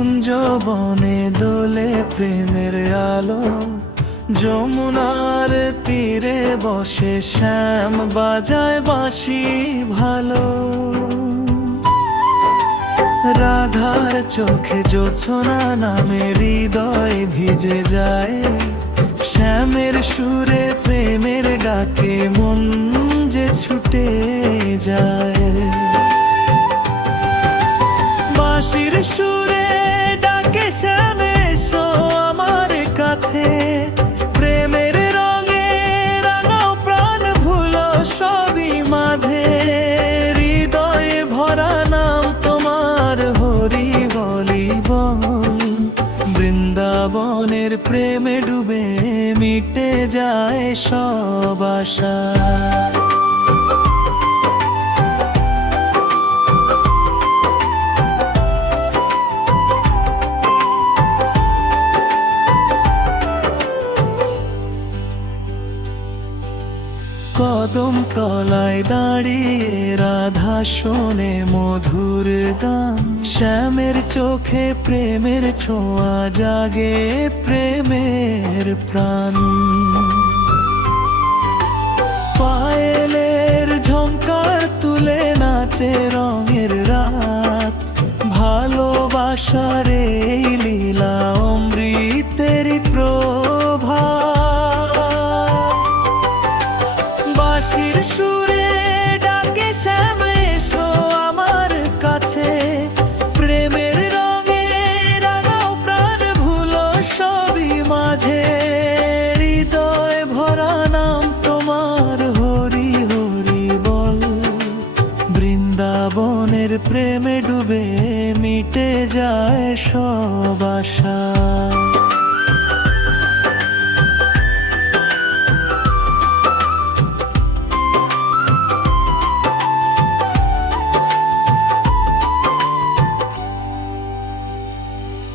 কুঞ্জবনে দোলে প্রেমের আলো, যমুনার তীরে বসে শ্যাম বাজায় বাঁশি ভালো। রাধার চোখে জোছনা নামে হৃদয় ভিজে যায়, শ্যামের সুরে প্রেমের ডাকে মন যে ছুটে যায়। বাঁশির সুরে ডাকে শ্যাম এসো আমার কাছে, প্রেমের রঙে রাঙাও প্রাণ ভুলো সবই মাঝে। হৃদয়ে ভরা নাম তোমার হরি বলি বল, বৃন্দাবনের প্রেমে ডুবে মিটে যায় সব আশা। কদম তলায় দাঁড়িয়ে রাধা শোনে মধুর গান, শ্যামের চোখে প্রেমের ছোঁয়া জাগে প্রেমের প্রাণ। পায়েলের ঝংকার তুলে নাচে রঙের রাত, ভালোবাসার এই লীলা অমৃতেরই প্রভাত। বাঁশির সুরে ডাকে শ্যাম এসো আমার কাছে, প্রেমের রঙে রাঙাও প্রাণ ভুলো সবই মাঝে। হৃদয় ভরা নাম তোমার হরি হরি বল, বৃন্দাবনের প্রেমে ডুবে মিটে যায় সব আশা।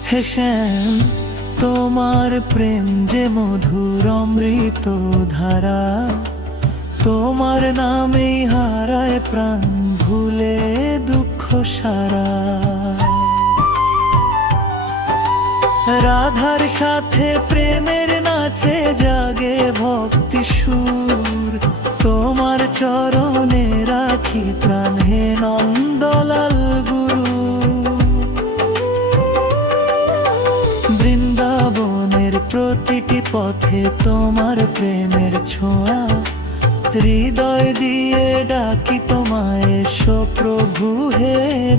হে শ্যাম, তোমার প্রেম যে মধুর অমৃত ধারা, তোমার নামেই হারায় প্রাণ ভুলে দুঃখ সারা। রাধার সাথে প্রেমের নাচে জাগে ভক্তি সুর, তোমার চরণে রাখি প্রাণ হে নন্দলাল গুরু। বৃন্দাবনের প্রতিটি পথে তোমার প্রেমের ছোঁয়া, হৃদয় দিয়ে ডাকি তোমায় এসো প্রভু হে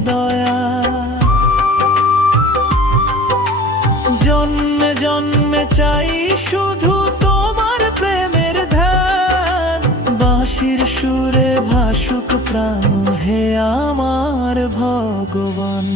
দয়া। জন্মে জন্মে চাই শুধু তোমার প্রেমের ধ্যান, বাঁশির সুরে ভাসুক প্রাণ হে আমার ভগবান।